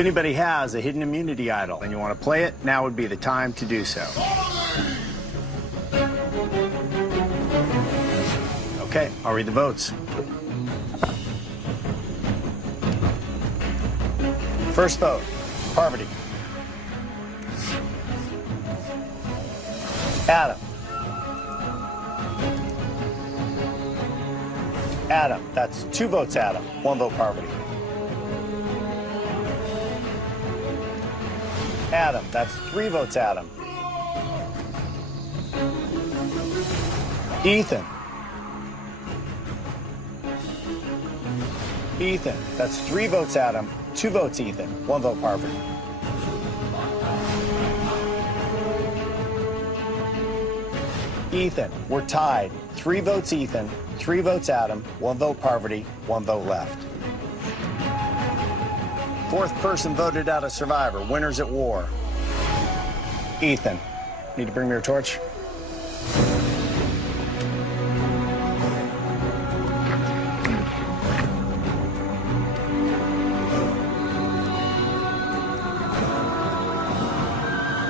anybody has a hidden immunity idol and you want to play it, now would be the time to do so. Okay, I'll read the votes. First vote, Parvati. Adam. Adam, that's 2 votes Adam, 1 vote Parvati. Adam, that's 3 votes Adam. Ethan. Ethan, that's 3 votes Adam, 2 votes Ethan, 1 vote Parvati. Ethan, we're tied. 3 votes Ethan, 3 votes Adam, 1 vote Parvati, 1 vote left. 4th person voted out a survivor. Winners at war. Ethan, need to bring me your torch?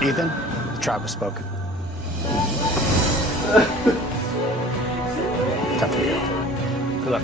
Ethan, the tribe has spoken. Time for you. Good luck.